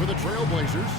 for the Trailblazers.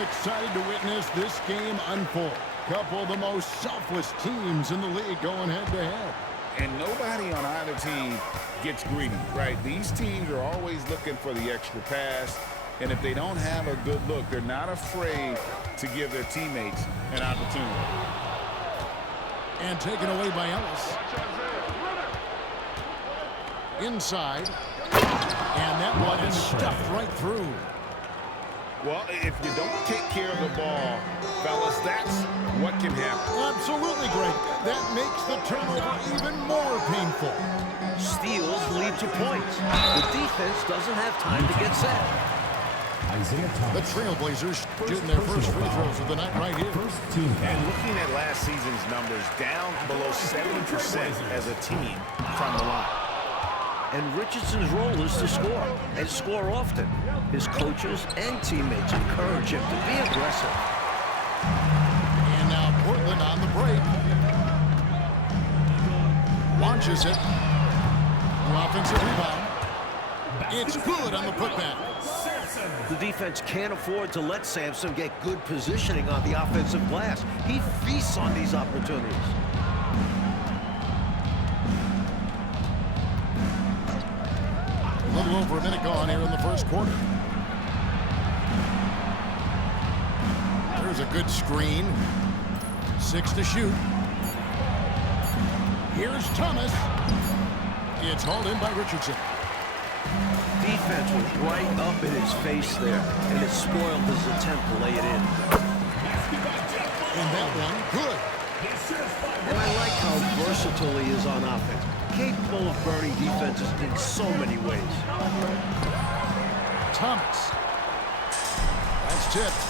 Excited to witness this game unfold. Couple of the most selfless teams in the league going head-to-head. And nobody on either team gets greedy, right? These teams are always looking for the extra pass, and if they don't have a good look, they're not afraid to give their teammates an opportunity. And taken away by Ellis. Inside. And that one is stuffed right through. Well, if you don't take care of the ball, fellas, that's what can happen. Absolutely, Greg. That makes the turnover even more painful. Steals lead to points. The defense doesn't have time to get set. The Trailblazers shooting their first free throws of the night right here. And looking at last season's numbers, down below 70% as a team from the line. And Richardson's role is to score, and score often. His coaches and teammates encourage him to be aggressive. And now Portland on the break. Launches it. The offensive rebound. It's good on the putback. The defense can't afford to let Sampson get good positioning on the offensive glass. He feasts on these opportunities. A little over a minute gone here in the first quarter. There's a good screen. 6 to shoot. Here's Thomas. It's hauled in by Richardson. Defense was right up in his face there, and it spoiled his attempt to lay it in. And that one, good. And I like how versatile he is on offense. Capable of burning defenses in so many ways. Thomas. That's tipped.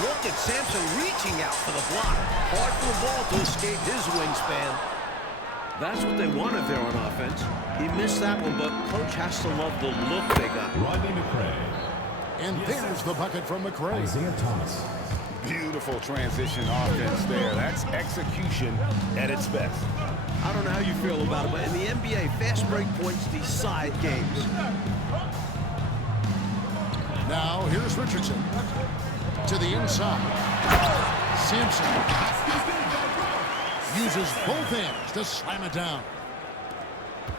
Look at Sampson reaching out for the block. Hard for the ball to escape his wingspan. That's what they wanted there on offense. He missed that one, but coach has to love the look they got. And there's the bucket from McRae. Isaiah Thomas. Beautiful transition offense there. That's execution at its best. I don't know how you feel about it, but in the NBA, fast break points decide games. Now, here's Richardson. To the inside. Sampson uses both hands to slam it down.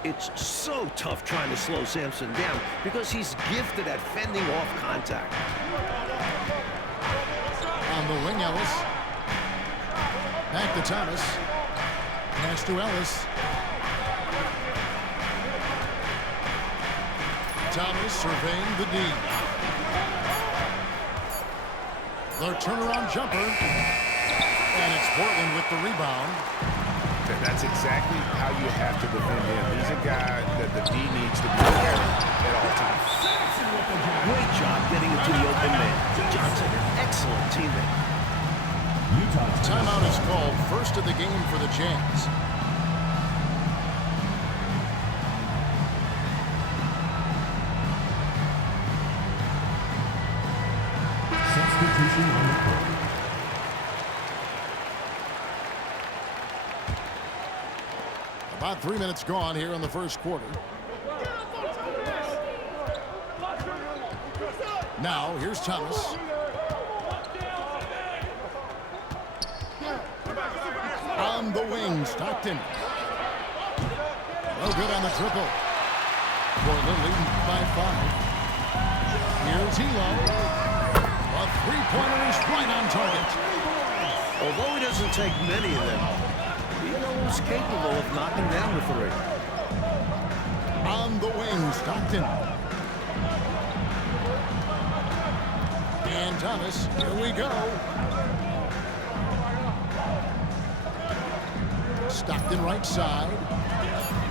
It's so tough trying to slow Sampson down because he's gifted at fending off contact. On the wing, Ellis. Back to Thomas. Pass to Ellis. Thomas surveying the D. The turnaround jumper. And it's Portland with the rebound. That's exactly how you have to defend him. He's a guy that the D needs to be aware of at all times. Great job getting it to the open man. Johnson, an excellent teammate. Timeout is called, first of the game for the Jazz. Substitution on the court. About 3 minutes gone here in the first quarter. Now, here's Thomas. On the wing, Stockton. No good on the triple. Portland leading by 5. Here's Hilo. A three-pointer is right on target. Although he doesn't take many of them, he knows capable of knocking down the three. On the wing, Stockton. And Thomas, here we go. Stockton right side.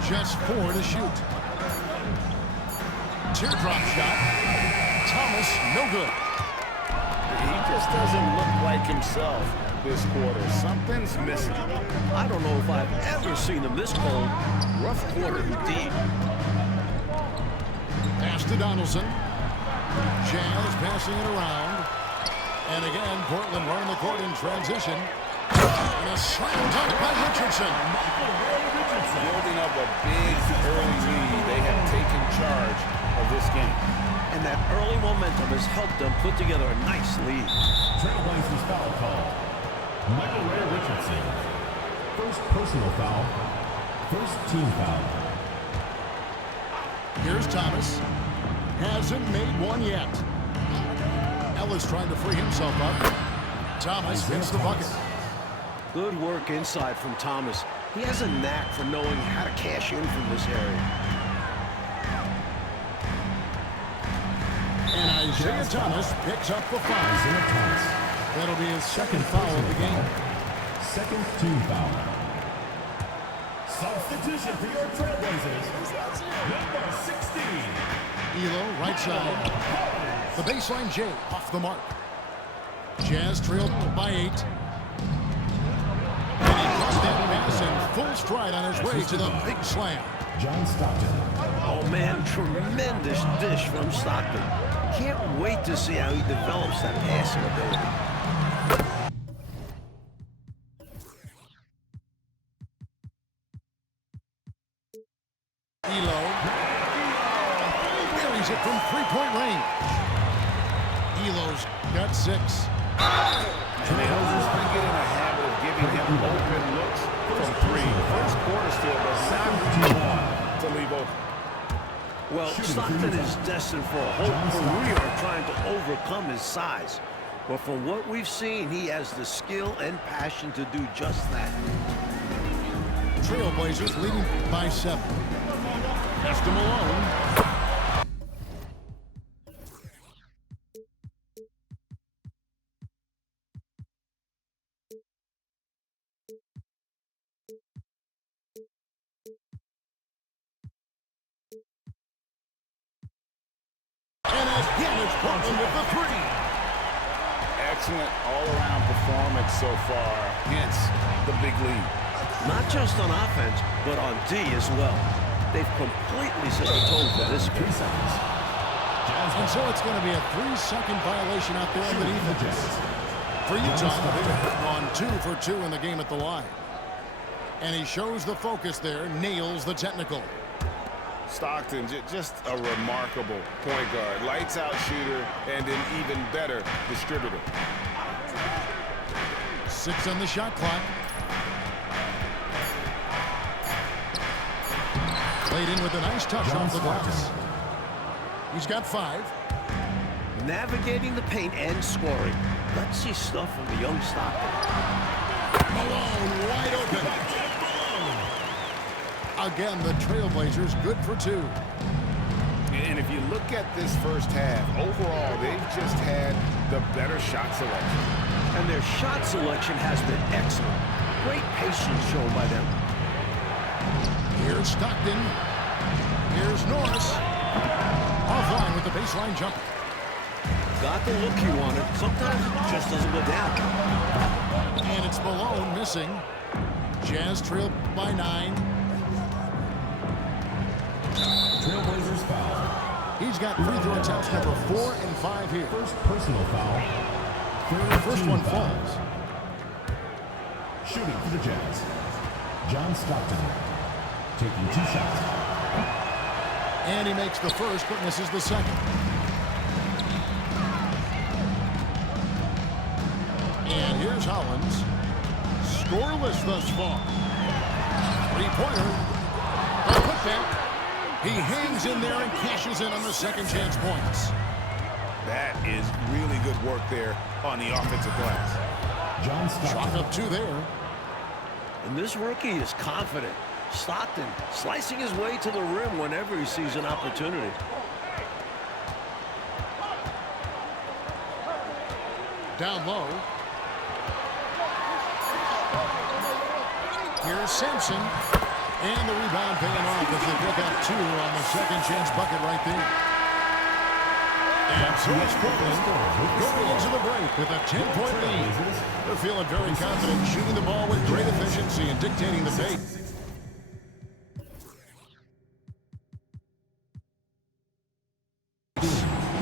Just 4 to shoot. Teardrop shot. Thomas, no good. He just doesn't look like himself this quarter. Something's missing. I don't know if I've ever seen him this cold. Rough quarter indeed. Pass to Donaldson. Jazz passing it around. And again, Portland running the court in transition. And a slam dunk by Richardson. Building up a big early lead. They have taken charge of this game. And that early momentum has helped them put together a nice lead. Trailblazers foul call. Michael Ray Richardson. First personal foul. First team foul. Here's Thomas. Hasn't made one yet. Ellis trying to free himself up. Thomas hits the bucket. Good work inside from Thomas. He has a knack for knowing how to cash in from this area. And Isaiah Thomas picks up the foul. Isaiah Thomas. That'll be his second foul of the game. Second team foul. Substitution for your Trailblazers. Number 16. Elo, right side. The baseline J off the mark. Jazz trailed by 8. And he caught that pass in full stride on his way to the big slam. John Stockton. Oh man, tremendous dish from Stockton. Can't wait to see how he develops that passing ability. Elo buries it from three-point range. Elo's got 6. And they always get in a habit of giving him open looks from 3. First quarter still, but not to leave open. Well, Stockton is destined for a whole career of trying to overcome his size. But from what we've seen, he has the skill and passion to do just that. Trailblazers leading by 7. Pass to Malone. And again, it's Portland with the 3. Excellent all-around performance so far, hence the big lead. Not just on offense, but on D as well. They've completely set the tone for this 3 game. seconds. And so it's going to be a 3-second violation out there underneath the Jazz. For Utah, they've gone 2 for 2 in the game at the line. And he shows the focus there, nails the technical. Stockton, just a remarkable point guard. Lights out shooter and an even better distributor. 6 on the shot clock. Played in with a nice touch off the glass. He's got 5. Navigating the paint and scoring. Let's see stuff from the young Stockton. Malone wide open. Again, the Trailblazers good for 2. And if you look at this first half, overall, they've just had the better shot selection. And their shot selection has been excellent. Great patience shown by them. Here's Stockton. Here's Norris. Offline with the baseline jumper. Got the look he wanted. Sometimes it just doesn't go down. And it's Malone missing. Jazz trailed by 9. Trailblazers foul. He's got free throw attempts number 4 and 5 here. First personal foul. First one falls. Shooting for the Jazz. John Stockton. Taking 2 shots. And he makes the first, but misses the second. And here's Hollins. Scoreless thus far. 3-pointer. A putback. He hangs in there and cashes in on the second chance points. That is really good work there on the offensive glass. John Chalk Stockton. up 2 there. And this rookie is confident. Stockton slicing his way to the rim whenever he sees an opportunity. Down low. Here's Sampson. And the rebound paying off as they pick up 2 on the second chance bucket right there. And so it's Portland going into the break with a 10-point lead. They're feeling very confident, shooting the ball with great efficiency and dictating the pace.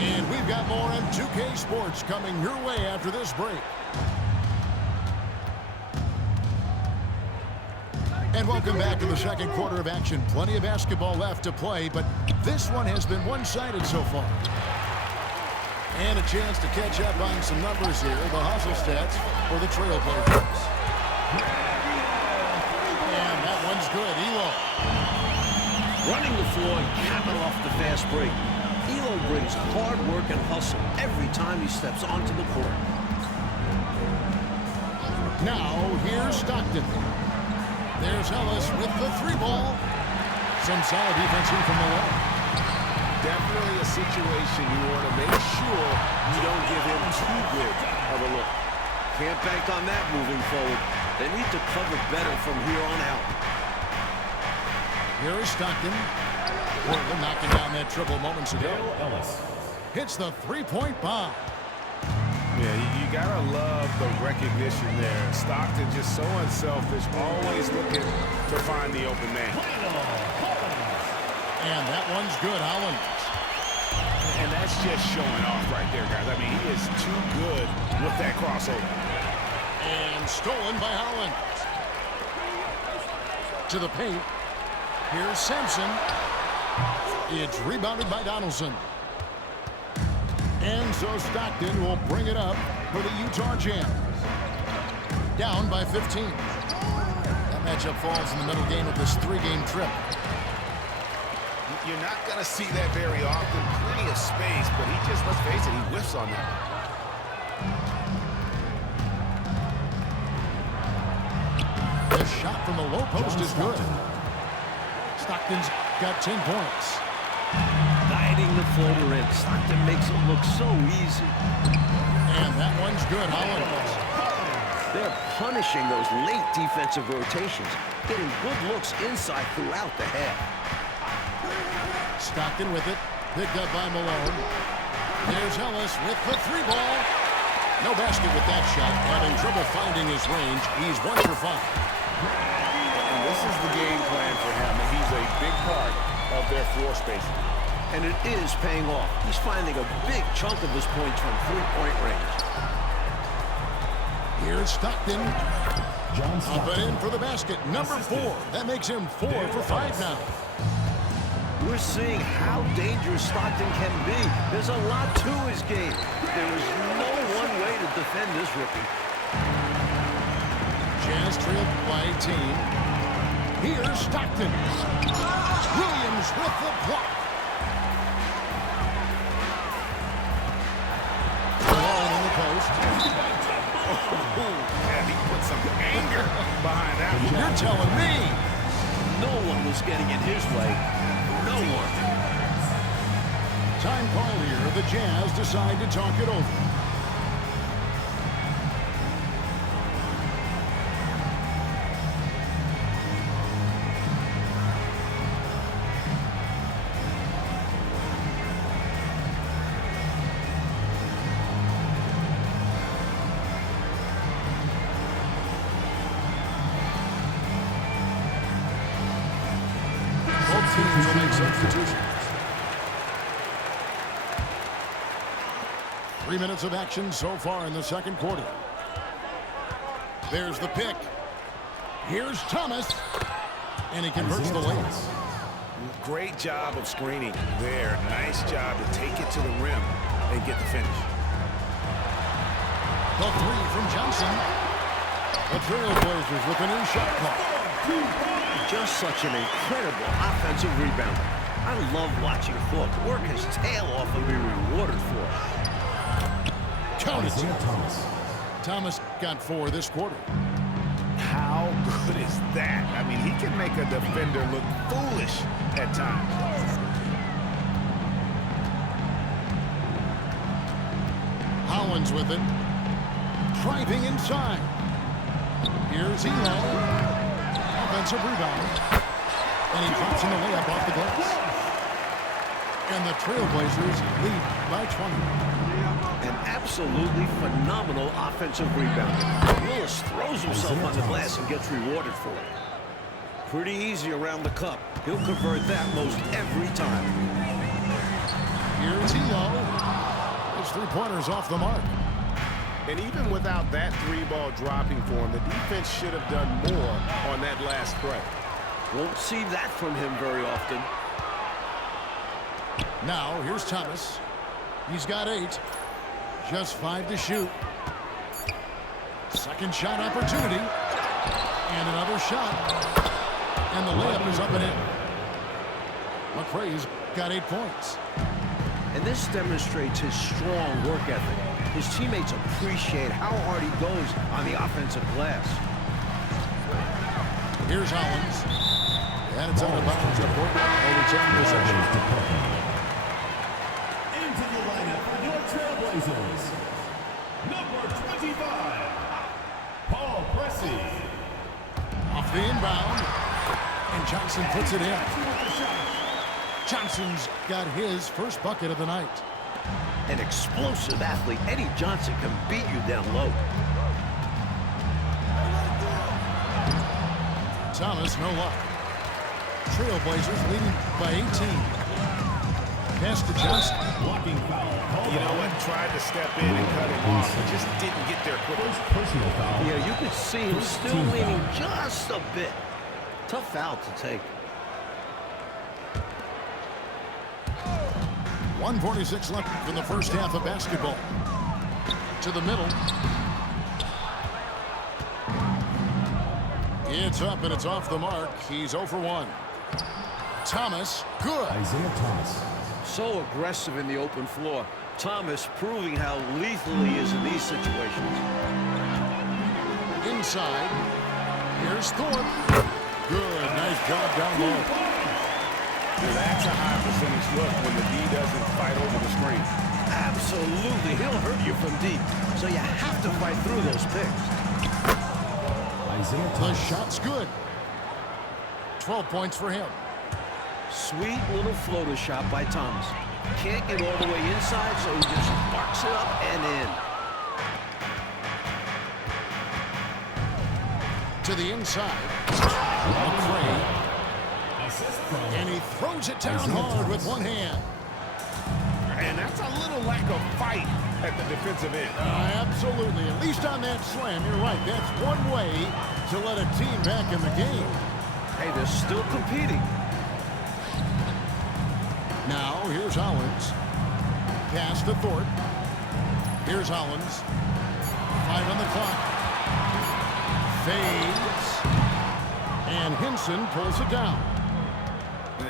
And we've got more M2K Sports coming your way after this break. And welcome back to the second quarter of action. Plenty of basketball left to play, but this one has been one-sided so far. And a chance to catch up on some numbers here. The hustle stats for the Trailblazers. And that one's good. Elo. Running the floor and capping off the fast break. Elo brings hard work and hustle every time he steps onto the court. Now, here's Stockton. There's Ellis with the 3-ball. Some solid defense here from Malone. Definitely a situation you want to make sure you don't give him too good of a look. Can't bank on that moving forward. They need to cover better from here on out. Here is Stockton. Portland knocking down that triple moments ago. Ellis. Hits the 3-point bomb. Yeah, you gotta love the recognition there. Stockton just so unselfish, always looking to find the open man. And that one's good, Holland. And that's just showing off right there, guys. I mean, he is too good with that crossover. And stolen by Holland. To the paint. Here's Sampson. It's rebounded by Donaldson. And so Stockton will bring it up for the Utah Jazz. Down by 15. That matchup falls in the middle game of this 3-game trip. You're not going to see that very often. Plenty of space, but he just, let's face it, he whiffs on that. The shot from the low post is good. Stockton's got 10 points. Guiding the floater in. Stockton makes it look so easy. And that one's good, Holland. They're punishing those late defensive rotations, getting good looks inside throughout the half. Stockton with it. Picked up by Malone. There's Ellis with the 3-ball. No basket with that shot. Having trouble finding his range. He's 1 for 5. And this is the game plan for him, and he's a big part of their floor spacing. And it is paying off. He's finding a big chunk of his points from 3-point range. Here's Stockton. John Up Stockton. and in for the basket. Number 4. That makes him 4 for 5 now. We're seeing how dangerous Stockton can be. There's a lot to his game. There is no one way to defend this rookie. Jazz trailed by 18. Here's Stockton. Williams with the block. Malone in the post. And he put some anger behind that one. You're telling me. No one was getting in his way. No one. Time call here. The Jazz decide to talk it over. Both teams will make substitutions. 3 minutes of action so far in the second quarter. There's the pick. Here's Thomas. And he converts the lane. Great job of screening there. Nice job to take it to the rim and get the finish. The 3 from Johnson. The Trailblazers with a new shot clock. Just such an incredible offensive rebounder. I love watching Thorpe work his tail off and be rewarded for it. Count it. Isaiah Thomas. Thomas got 4 this quarter. How good is that? I mean, he can make a defender look foolish at times. Hollins with it. Driving inside. Here's Elo. Offensive rebound. And he drops in the layup off the glass. And the Trailblazers lead by 20. An absolutely phenomenal offensive rebound. Willis throws himself on the glass and gets rewarded for it. Pretty easy around the cup. He'll convert that most every time. Here's Elo. His three-pointers off the mark. And even without that 3-ball dropping for him, the defense should have done more on that last play. Won't see that from him very often. Now, here's Thomas. He's got 8. Just 5 to shoot. Second shot opportunity. And another shot. And the layup is up and in. McRae's got 8 points. And this demonstrates his strong work ethic. His teammates appreciate how hard he goes on the offensive glass. Here's Hollins. And it's out of bounds. The Portland will return possession. Into the lineup for your Trailblazers, number 25, Paul Pressey. Off the inbound. And Johnson puts it in. Johnson's got his first bucket of the night. An explosive athlete, Eddie Johnson can beat you down low. Thomas, no luck. Trailblazers leading by 18. Pass to Johnson. Blocking foul. You know what? Tried to step in and cut him off. He just didn't get there quickly. First personal foul. Yeah, you could see him still leaning just a bit. Tough foul to take. 1:46 left in the first half of basketball. To the middle. It's up and it's off the mark. He's 0 for 1. Thomas, good. Isaiah Thomas. So aggressive in the open floor. Thomas proving how lethal he is in these situations. Inside. Here's Thorpe. Good. Nice job down low. That's a high percentage look when the D doesn't fight over the screen. Absolutely. He'll hurt you from deep. So you have to fight through those picks. Isaiah The Thomas. shot's good. 12 points for him. Sweet little floater shot by Thomas. Can't get all the way inside, so he just sparks it up and in. To the inside. McRae. And he throws it down hard with one hand. And that's a little lack of fight at the defensive end. Absolutely. At least on that slam, you're right. That's one way to let a team back in the game. Hey, they're still competing. Now, here's Hollins. Pass to Thorpe. Here's Hollins. 5 on the clock. Fades. And Hinson pulls it down.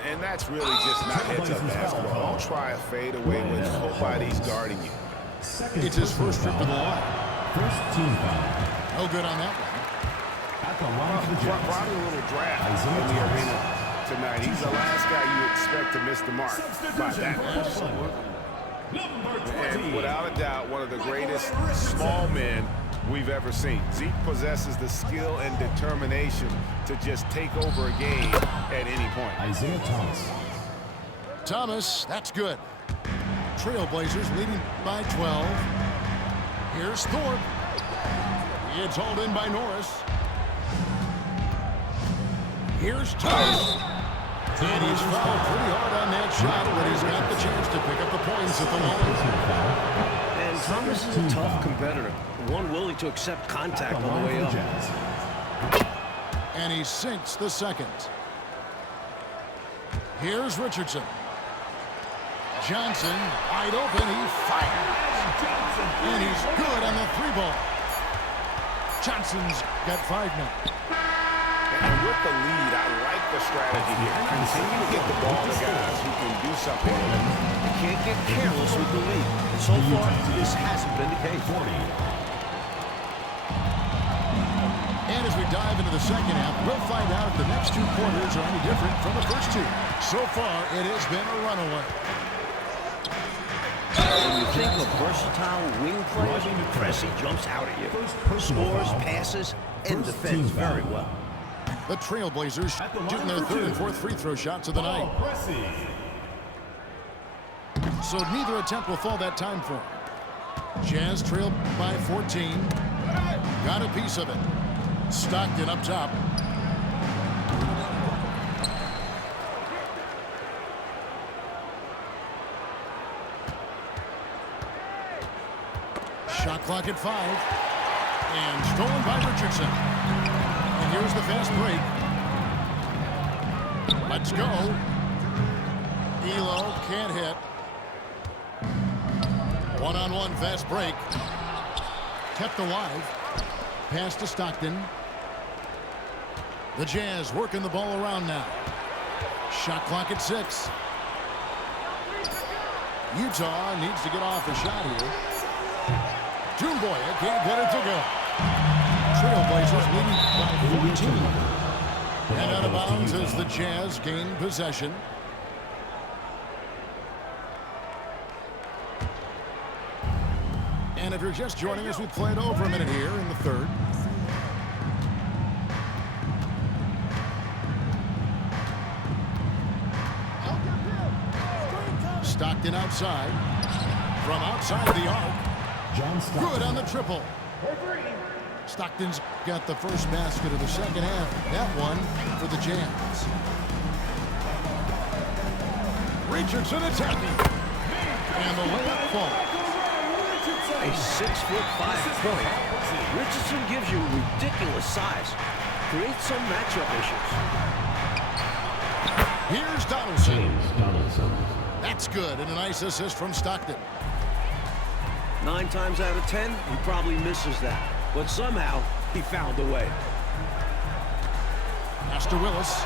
And that's really just not heads-up basketball. Don't try a fadeaway when nobody's guarding you. It's his first trip to the line. First team foul. No good on that one. At the line for the Jazz. Probably a little draft in the arena tonight. He's the last guy you expect to miss the mark by that much. And without a doubt, one of the greatest small men we've ever seen. Zeke possesses the skill and determination to just take over a game at any point. Isaiah Thomas. Thomas, that's good. Trailblazers leading by 12. Here's Thorpe. It's hauled in by Norris. Here's Thomas. And he's fouled pretty hard on that shot, but he's got the chance to pick up the points at the line. And Thomas is a tough competitor, one willing to accept contact on the way up. And he sinks the second. Here's Richardson. Johnson, wide open, he fires. And he's good on the 3-ball. Johnson's got 5 now. And with the lead, I like the strategy here. Continue to get the ball to guys who can do something with it. You can't get careless with the lead. So far, this hasn't been the case. dive into the second half. We'll find out if the next two quarters are any different from the first two. So far, it has been a runaway. When you think of versatile wing players, Cressy jumps out at you. Scores, passes, and defends very well. The Trailblazers shooting their third and fourth free throw shots of the night. So neither attempt will fall that time for him. Jazz trailed by 14. Got a piece of it. Stockton up top. Shot clock at 5. And stolen by Richardson. And here's the fast break. Let's go. Elo can't hit. One-on-one fast break. Kept alive. Pass to Stockton. The Jazz working the ball around now. Shot clock at 6. Utah needs to get off a shot here. Toomboya can't get it to go. Trailblazers leading by 14. And out of bounds as the Jazz gain possession. And if you're just joining us, we played over a minute here in the third. Stockton outside. From outside the arc. Good on the triple. Stockton's got the first basket of the second half. That one for the Jazz. Richardson attacking. And the layup falls. A 6'5" point. Richardson gives you ridiculous size. Creates some matchup issues. Here's Donaldson. That's good, and a nice assist from Stockton. 9 times out of 10, he probably misses that. But somehow, he found a way. Pass to Willis.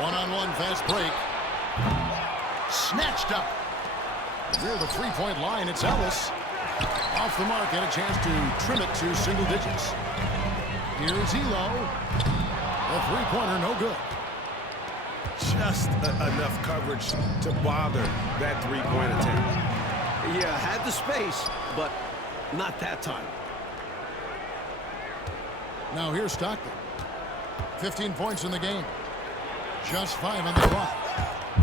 One-on-one fast break. Snatched up. Near the three-point line, it's Ellis. Off the mark, and a chance to trim it to single digits. Here's Elo. The three-pointer, no good. Just enough coverage to bother that three-point attempt. Yeah, had the space, but not that time. Now here's Stockton. 15 points in the game. Just 5 on the clock.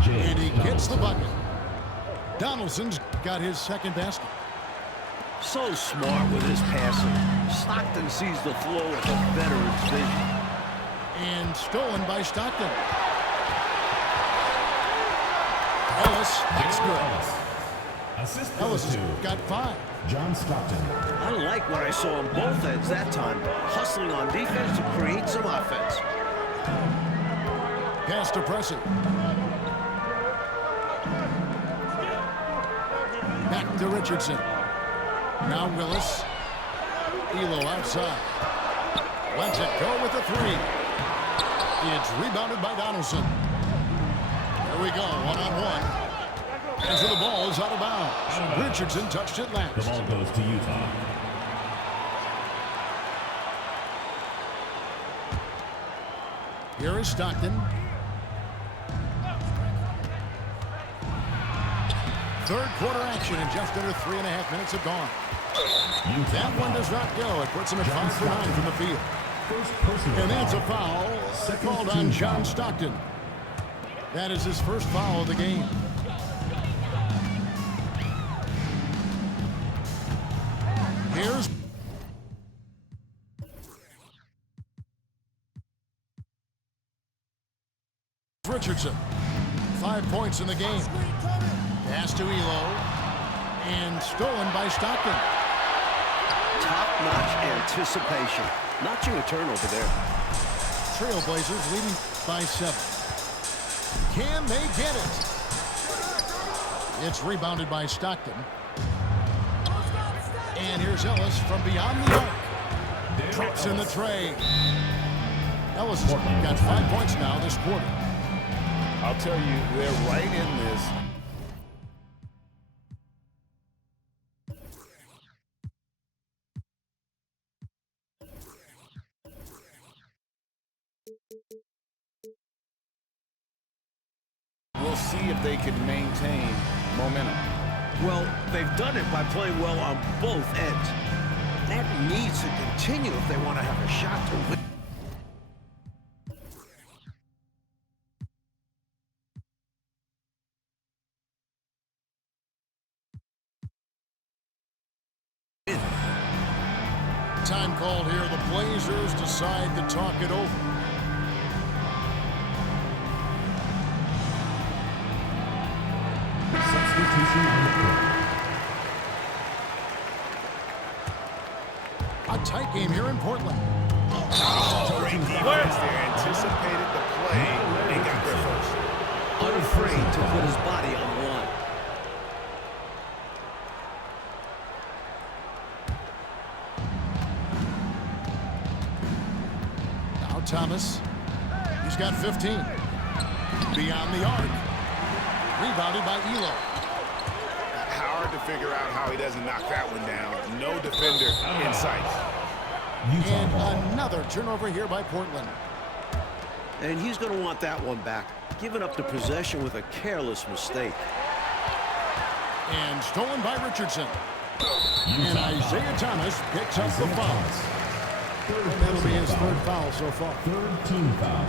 And he gets the bucket. Donaldson's got his second basket. So smart with his passing. Stockton sees the flow with a veteran's vision. And stolen by Stockton. Ellis, that's good. Ellis has got 5. John Stockton. I like what I saw on both ends that time. Hustling on defense to create some offense. Pass to Pressey. Back to Richardson. Now Willis. Elo outside. Lets it go with the 3. It's rebounded by Donaldson. Here we go, one-on-one. And so the ball is out of bounds. Richardson touched it last. The ball goes to Utah. Here is Stockton. Third quarter action, and just under 3.5 minutes have gone. That one does not go. It puts him at 5 for 9 from the field. And that's a foul called on John Stockton. That is his first foul of the game. Here's Richardson. 5 points in the game. Pass to Elo. And stolen by Stockton. Top-notch anticipation. Notching a turnover there. Trailblazers leading by 7. Can they get it? It's rebounded by Stockton. And here's Ellis from beyond the arc. Drops in the tray. Ellis has got 5 points now this quarter. I'll tell you, they're right in this. We'll see if they can maintain momentum. Well, they've done it by playing well on both ends. That needs to continue if they want to have a shot to win. Time called here. The Blazers decide to talk it over. Substitution on the court. A tight game here in Portland. Great defense there. Anticipated the play and got there first. Unafraid to put his body on the line. Now Thomas. He's got 15. Beyond the arc. Rebounded by Elo. Hard to figure out how he doesn't knock that one down. No defender in sight. And another turnover here by Portland. And he's going to want that one back. Giving up the possession with a careless mistake. And stolen by Richardson. And Isaiah Thomas picks up the foul. And that'll be his third foul so far. Third team foul.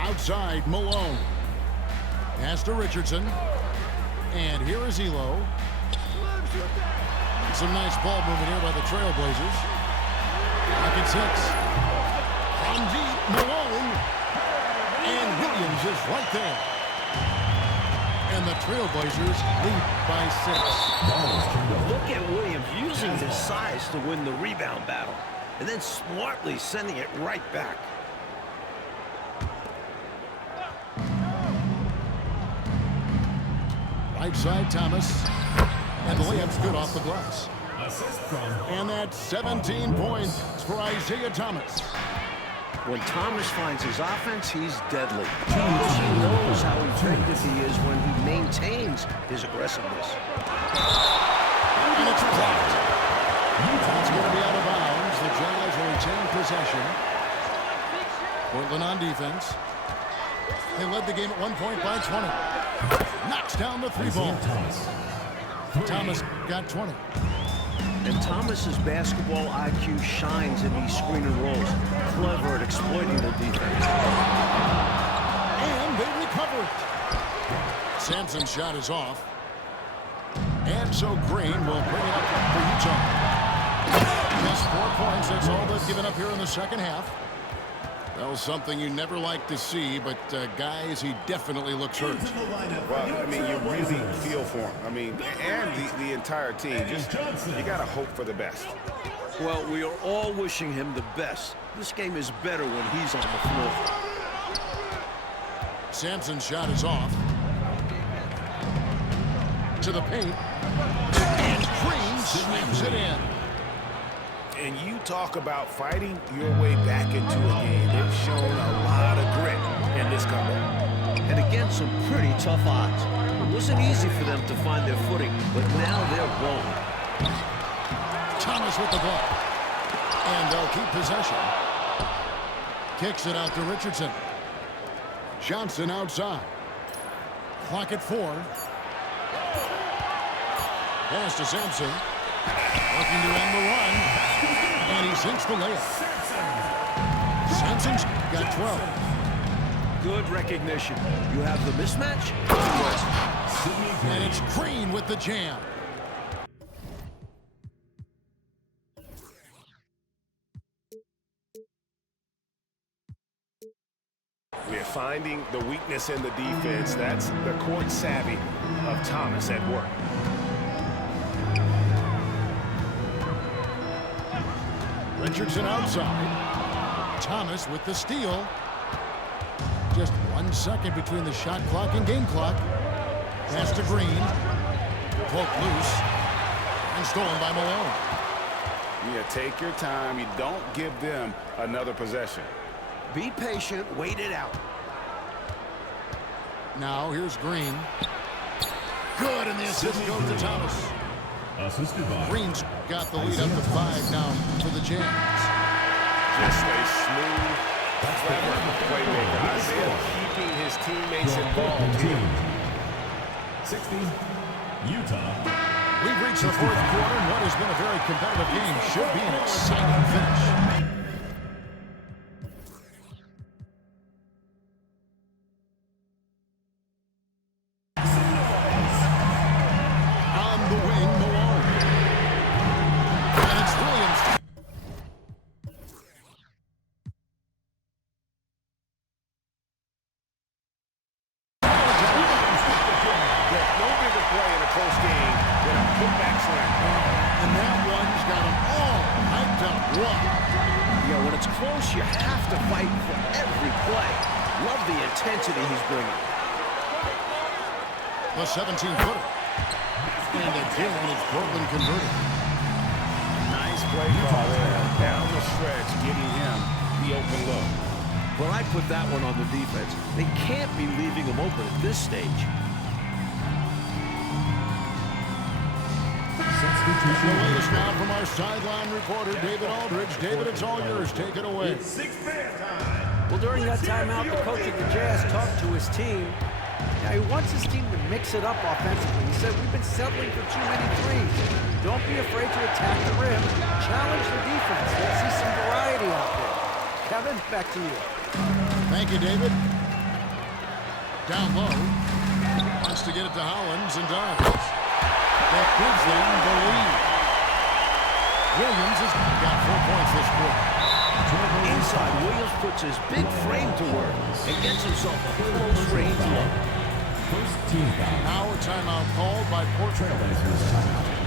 Outside, Malone. Pass to Richardson. And here is Elo. Some nice ball movement here by the Trailblazers. Rockets hits. From deep, Malone. And Williams is right there. And the Trailblazers lead by 6. Look at Williams using his size to win the rebound battle. And then smartly sending it right back. Right side, Thomas. And the layup's good off the glass. Assist from. And that's 17 points for Isaiah Thomas. When Thomas finds his offense, he's deadly. He knows how effective he is when he maintains his aggressiveness. And it's blocked. That's going to be out of bounds. The Jazz will retain possession. Portland on defense. They led the game at 1 point by 20. Knocks down the three ball. Thomas got 20. And Thomas's basketball IQ shines in these screen and rolls. Clever at exploiting the defense. And they recover it. Sampson's shot is off. And so Green will bring it up for Utah. Just 4 points. That's all they've given up here in the second half. Well, something you never like to see, but guys, he definitely looks hurt. Well, I mean, you really feel for him. I mean, and the entire team. Just, you got to hope for the best. Well, we are all wishing him the best. This game is better when he's on the floor. Sampson's shot is off. To the paint. And Green slams it in. And you talk about fighting your way back into a game. They've shown a lot of grit in this comeback. And against some pretty tough odds. It wasn't easy for them to find their footing, but now they're rolling. Thomas with the ball. And they'll keep possession. Kicks it out to Richardson. Johnson outside. Clock at 4. Pass to Sampson. Looking to end the run. And he sinks the layup. Sampson's got 12. Good recognition. You have the mismatch? And it's Green with the jam. We're finding the weakness in the defense. That's the court savvy of Thomas at work. Richardson outside. Thomas with the steal. Just 1 second between the shot clock and game clock. Pass to Green. Poke loose. And stolen by Malone. Yeah, take your time. You don't give them another possession. Be patient. Wait it out. Now here's Green. Good, and the assist goes to Thomas. Assisted by Green's got the lead up to 5 now for the Jazz. Just a smooth, clever playmaker. Isaiah keeping his teammates involved here. 60, Utah. We've reached the fourth quarter, and what has been a very competitive game should be an exciting finish. On the wing, Malone. And it's Williams. No bigger play in a close game than a putback slam. And that one's got them all hyped up. What? Yeah, when it's close, you have to fight for every play. Love the intensity he's bringing. The 17-footer. And again, it's Portland converted. Nice play call there. Down the stretch, getting him the open look. But I put that one on the defense. They can't be leaving him open at this stage. The latest now from our sideline reporter, David Aldridge. David, it's all yours. Take it away. Well, during that timeout, the coach of the Jazz talked to his team. Now, he wants his team to mix it up offensively. He said, we've been settling for too many threes. Don't be afraid to attack the rim. Challenge the defense. Let's see some variety out there. Kevin, back to you. Thank you, David. Down low. Wants to get it to Hollins and does. That gives them the lead. Williams has got 4 points this quarter. Inside, Williams puts his big frame to work and gets himself a close range look. First team foul. Now a timeout called by Portland. Trailblazers timeout.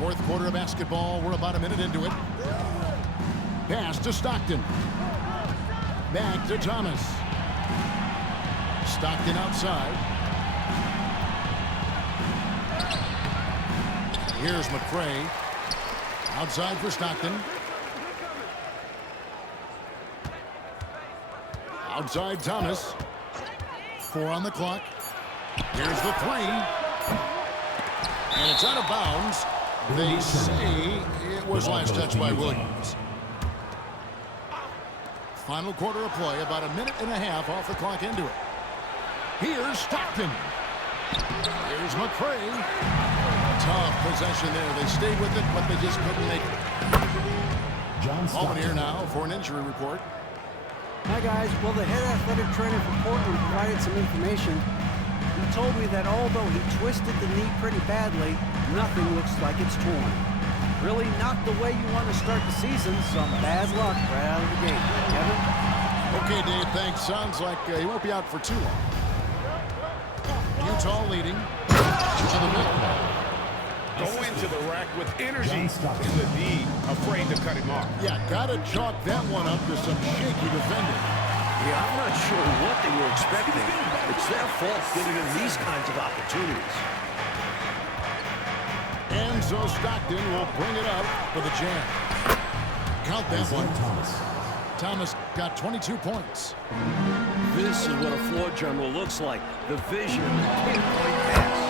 Fourth quarter of basketball. We're about a minute into it. Pass to Stockton. Back to Thomas. Stockton outside. Here's McCray. Outside for Stockton. Outside Thomas. 4 on the clock. Here's the 3. And it's out of bounds. They say it was last touched by Williams. Final quarter of play, about a minute and a half off the clock into it. Here's Stockton. Here's McCray. Tough possession there. They stayed with it, but they just couldn't make it. Ballman here now for an injury report. Hi, guys. Well, the head athletic trainer for Portland provided some information. He told me that although he twisted the knee pretty badly, nothing looks like it's torn. Really not the way you want to start the season. Some bad luck right out of the gate. Kevin? Okay, Dave, thanks. Sounds like he won't be out for too long. Utah leading to the middle. Going to the rack with energy to the D, afraid to cut him off. Yeah, got to chalk that one up to some shaky defending. Yeah, I'm not sure what they were expecting. It's their fault giving them these kinds of opportunities. And so Stockton will bring it up for the jam. Count that one. Thomas got 22 points. This is what a floor general looks like. The vision, pinpoint pass.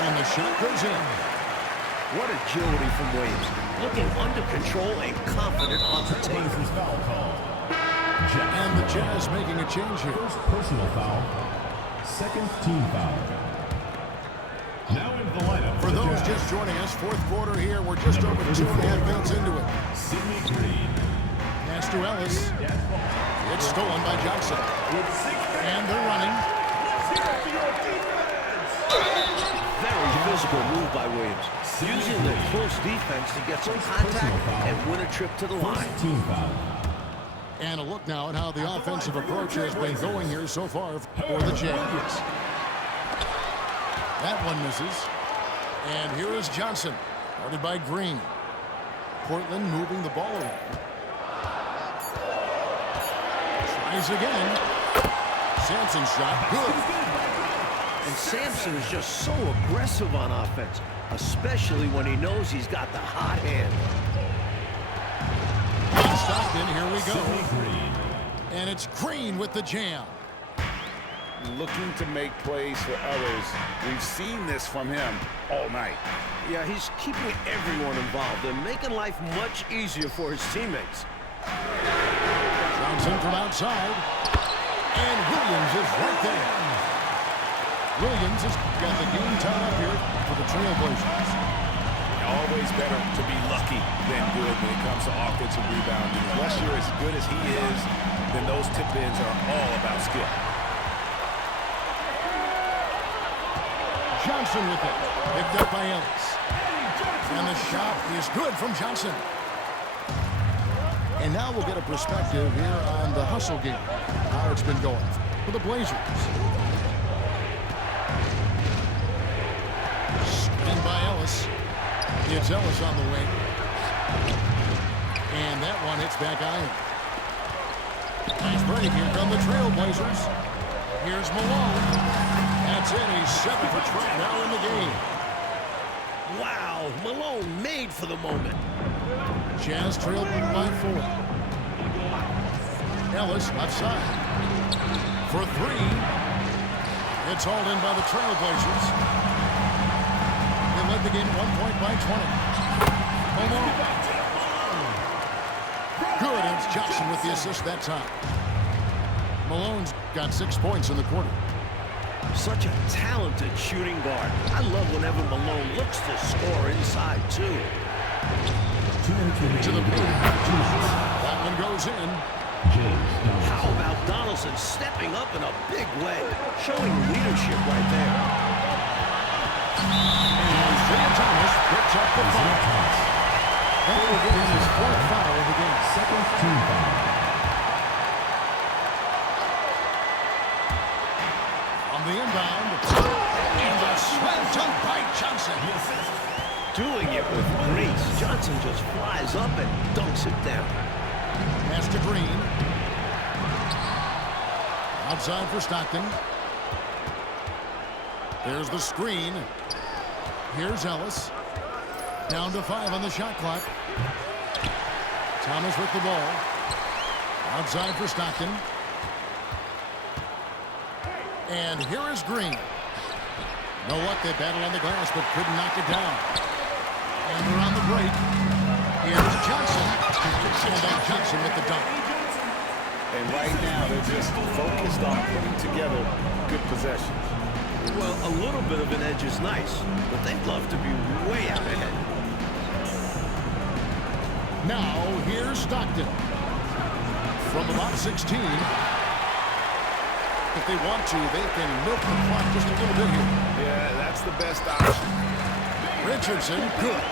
And the shot goes in. What agility from Williams. Looking under control and confident on the tape. Foul call. And the Jazz making a change here. First personal foul. Second team foul. Now into the lineup For those just joining us, fourth quarter here. We're just over 2.5 minutes into it. Sidney Green. Pass to Ellis. It's stolen by Johnson. And they're running. Very visible move by Williams. Using the close defense to get some contact and win a trip to the line. Team foul. And a look now at how the offensive approach has been going here so far for the Jazz. That one misses. And here is Johnson, guarded by Green. Portland moving the ball around. Tries again. Sampson's shot, good. And Sampson is just so aggressive on offense, especially when he knows he's got the hot hand. And Stockton, here we go. And it's Green with the jam. Looking to make plays for others. We've seen this from him all night. Yeah, he's keeping everyone involved and making life much easier for his teammates. Johnson from outside. And Williams is right there. Williams has got the game tied up here for the Trailblazers. Always better to be lucky than good when it comes to offensive rebounding. Unless you're as good as he is, then those tip-ins are all about skill. Johnson with it. Picked up by Ellis. And the shot is good from Johnson. And now we'll get a perspective here on the hustle game. How it's been going for the Blazers. Screen by Ellis. It's Ellis on the wing. And that one hits back iron. Nice break. Here come the Trailblazers. Here's Malone. That's it. He's 7 for 12 now in the game. Wow, Malone made for the moment. Jazz trailed by 4. Ellis left side. For 3. It's hauled in by the Trailblazers. They led the game at 1 point by 20. Malone. Good, and it's Johnson with the assist that time. Malone's got 6 points in the quarter. Such a talented shooting guard. I love whenever Malone looks to score inside, too. To the paint. That one goes in. How about Donaldson stepping up in a big way? Showing leadership right there. And Isaiah Thomas picks up the foul. That will give him his 4th foul of the game. Second team foul. On the inbound. And a slam dunk by Johnson. Doing it with grace. Johnson just flies up and dunks it down. Pass to Green. Outside for Stockton. There's the screen. Here's Ellis. Down to 5 on the shot clock. Thomas with the ball. Outside for Stockton. And here is Green. No luck, they battled on the glass, but couldn't knock it down. And we're on the break. Here's Johnson. And Johnson with the dunk. And right now, they're just focused on putting together good possessions. Well, a little bit of an edge is nice, but they'd love to be way out ahead. Now, here's Stockton. From about 16. If they want to, they can milk the clock just a little bit here. Yeah, that's the best option. Richardson, good.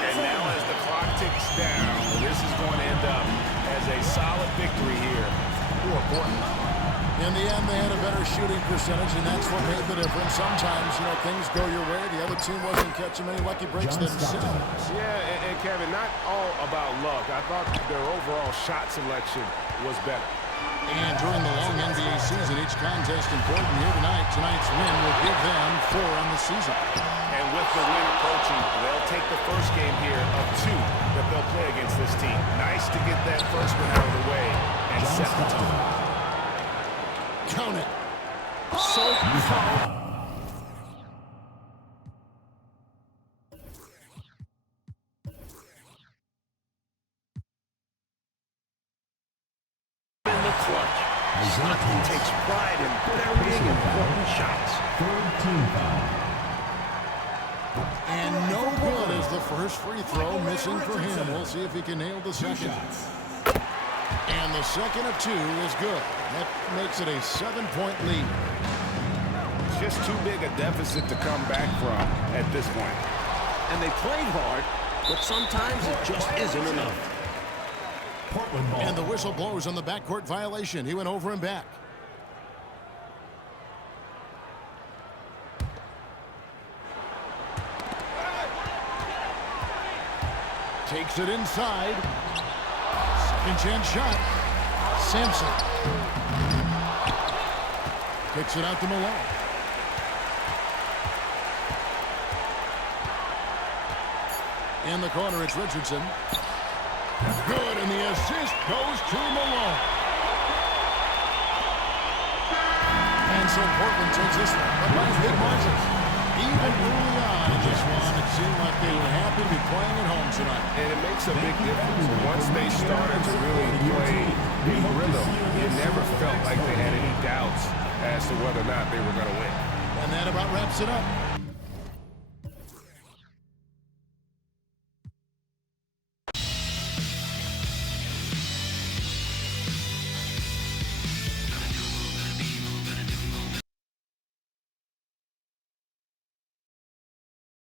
And now as the clock ticks down, this is going to end up as a solid victory here for Portland. In the end, they had a better shooting percentage, and that's what made the difference. Sometimes, things go your way. The other team wasn't catching many lucky breaks themselves. Yeah, and Kevin, not all about luck. I thought their overall shot selection was better. And during the long NBA season, each contest important here tonight. Tonight's win will give them 4 on the season. And with the win approaching, they'll take the first game here of 2 that they'll play against this team. Nice to get that first one out of the way and set the tone. Count it. So close. He takes pride in burying important shots. Third team foul. And no good is the first free throw missing for him. We'll see if he can nail the second. And the second of 2 is good. That makes it a 7-point lead. Just too big a deficit to come back from at this point. And they played hard, but sometimes it just isn't enough. Portland ball. And the whistle blows on the backcourt violation. He went over and back. Takes it inside. Second chance shot. Sampson. Kicks it out to Malone. In the corner, it's Richardson. Good, and the assist goes to Malone. And so Portland takes this one, but by big margins. Even early on in this one, it seemed like they were happy to be playing at home tonight. And it makes a big difference. Once they started to really play in rhythm, you never felt like they had any doubts as to whether or not they were going to win. And that about wraps it up.